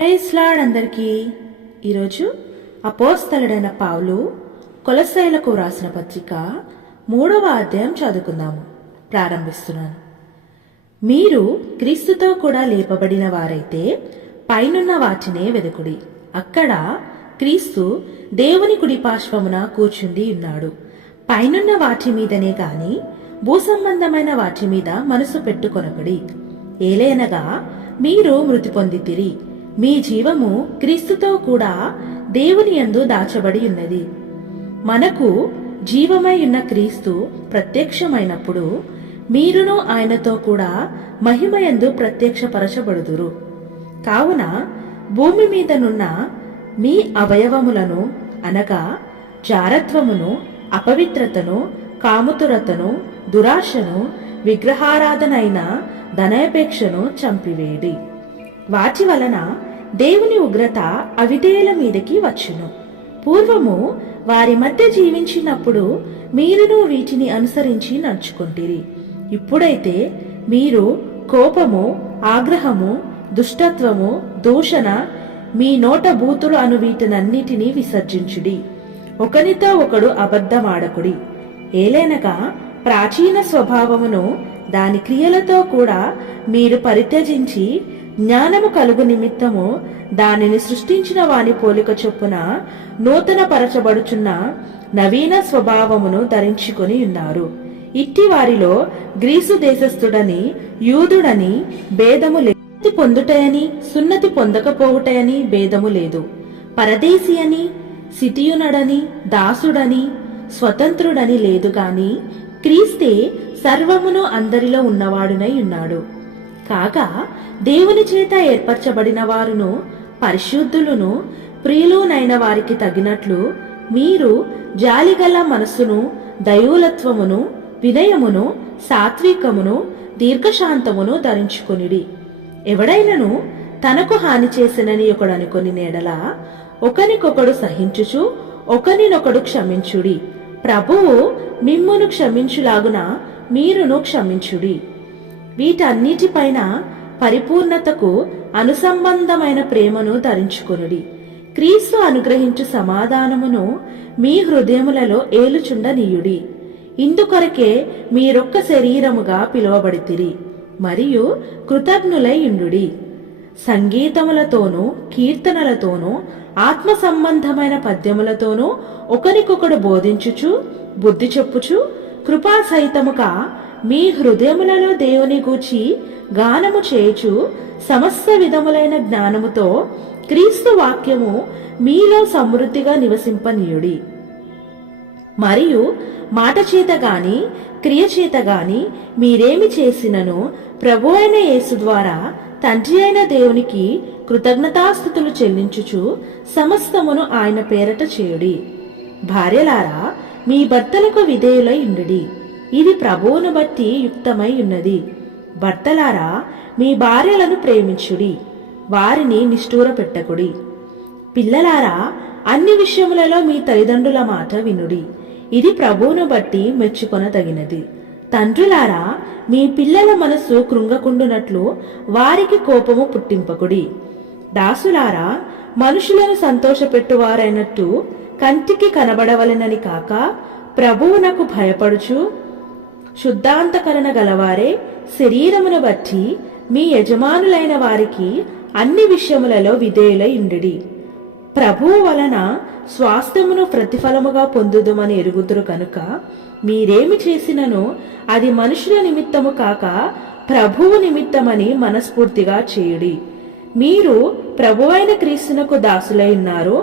Praise lord అందరికీ. ఈరోజు అపోస్తలుడైన పౌలు కొలస్సీయులకు వ్రాసిన పత్రిక 3వ అధ్యాయం చదువుకుందాము. ప్రారంభిస్తున్నాను. మీరు క్రీస్తుతో కూడా లేపబడిన వారైతే పైనున్న వాటినే వెదకుడి. అక్కడ క్రీస్తు దేవుని కుడి పార్శ్వమున కూర్చుండి ఉన్నాడు. పైనున్న వాటి మీదనే గాని భూసంబంధమైన వాటి మీద మనసు పెట్టుకొనకుడి. ఏలైనగా మీరు మృతి పొందితిరి, మీ జీవము క్రీస్తుతో కూడా దేవుని యందు దాచబడి ఉన్నది. మనకు జీవమై ఉన్న క్రీస్తు ప్రత్యక్షమైనప్పుడు మీరును ఆయనతో కూడా మహిమయందు ప్రత్యక్షపరచబడుదురు. కావున భూమి మీదనున్న మీ అవయవములను అనగా జారత్వమును, అపవిత్రతను, కాముతురతను, దురాశను, విగ్రహారాధనైన ధనాపేక్షను చంపివేడి. వాటి వలన దేవుని ఉగ్రత అవిధేయుల మీదకి వచ్చును. పూర్వము వారి మధ్య జీవించినప్పుడు మీరును వీటిని అనుసరించి నడుచుకుంటిరి. ఇప్పుడైతే మీరు కోపము, ఆగ్రహము, దుష్టత్వము, దూషణ, మీ నోట బూతులు అను వీటినన్నిటినీ విసర్జించుడి. ఒకనితో ఒకడు అబద్ధమాడకుడి. ఏలైనగా ప్రాచీన స్వభావమును దాని క్రియలతో కూడా మీరు పరిత్యజించి జ్ఞానము కలుగు నిమిత్తము దానిని సృష్టించిన వాని పోలిక చొప్పున నూతన పరచబడుచున్న నవీన స్వభావమును ధరించుకొని ఉన్నారు. ఇట్టి వారిలో గ్రీసు దేశస్థుడని, యూదుడని భేదము లేదు. సున్నతి పొందుటయని, సున్నతి పొందకపోవుటయని భేదము లేదు. పరదేశి అని, సిటియునడని, దాసుడని, స్వతంత్రుడని లేదు గాని క్రీస్తే సర్వమును అందరిలో ఉన్నవాడునై ఉన్నాడు. కాగా దేవుని చేత ఏర్పరచబడిన వారును, పరిశుద్ధులును, ప్రియులునైన వారికి తగినట్లు మీరు జాలిగల మనస్సును, దయూలత్వమును, వినయమును, సాత్వికమును, దీర్ఘశాంతమును ధరించుకొనిడి. ఎవడైనను తనకు హాని చేసినని ఒకడు అనుకొని నేడలా ఒకనికొకడు సహించుచు ఒకనినొకడు క్షమించుడి. ప్రభువు మిమ్మును క్షమించులాగున మీరును క్షమించుడి. వీటన్నిటిపైన పరిపూర్ణతకు అనుసంబంధమైన ప్రేమను ధరించుకొనుడి. క్రీస్తు అనుగ్రహించు సమాధానమును మీ హృదయములలో ఏలుచుండనీయుడి. ఇందుకొరకే మీరొక్క శరీరముగా పిలువబడితిరి మరియు కృతజ్ఞులై ఉండుడి. సంగీతములతోనూ కీర్తనలతోనూ ఆత్మ సంబంధమైన పద్యములతోనూ ఒకరికొకడు బోధించుచు బుద్ధి చెప్పుచు కృపాసహితముగా మీ హృదయములలో దేవుని గూర్చి గానము చేయుచు సమస్త విధములైన జ్ఞానముతో క్రీస్తు వాక్యము మీలో సమృద్ధిగా నివసింపనీయుడి. మరియు మాట చేత గాని క్రియ చేత గాని మీరేమి చేసినను ప్రభు అయిన యేసు ద్వారా తండ్రి అయిన దేవునికి కృతజ్ఞతాస్థుతులు చెల్లించుచు సమస్తమును ఆయన పేరట చేయుడి. భార్యలారా, మీ భర్తలకు విధేయులై ఉండుడి. ఇది ప్రభువును బట్టి యుక్తమై ఉన్నది. భర్తలారా, మీ భార్యలను ప్రేమించుడి, వారిని నిష్ఠూర పెట్టకుడి. పిల్లలారా, అన్ని విషయములలో మీ తల్లిదండ్రుల మాట వినుడి, ఇది ప్రభువును బట్టి మెచ్చుకొనదగినది. తండ్రులారా, మీ పిల్లల మనస్సు కృంగకుండునట్లు వారికి కోపము పుట్టింపకుడి. దాసులారా, మనుషులను సంతోషపెట్టువారైనట్టు కంటికి కనబడవలెనని కాక ప్రభువునకు భయపడుచు శుద్ధాంతకరణ గలవారే శరీరమును బట్టి మీ యజమానులైన వారికి అన్ని విషయములలో విధేయులై ఉండుడి. ప్రభువు వలన స్వాస్థ్యమును ప్రతిఫలముగా పొందుదుమని ఎరుగుదురు కనుక మీరేమి చేసినను అది మనుషుల నిమిత్తము కాక ప్రభువు నిమిత్తమని మనస్ఫూర్తిగా చేయుడి. మీరు ప్రభువైన క్రీస్తునకు దాసులై ఉన్నారు.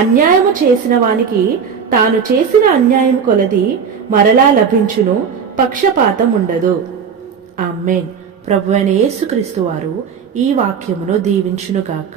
అన్యాయము చేసిన వానికి తాను చేసిన అన్యాయం కొలది మరలా లభించును, పక్షపాతం ఉండదు. ఆమేన్. ప్రభువైన యేసుక్రీస్తు వారు ఈ వాక్యమును దీవించునుగాక.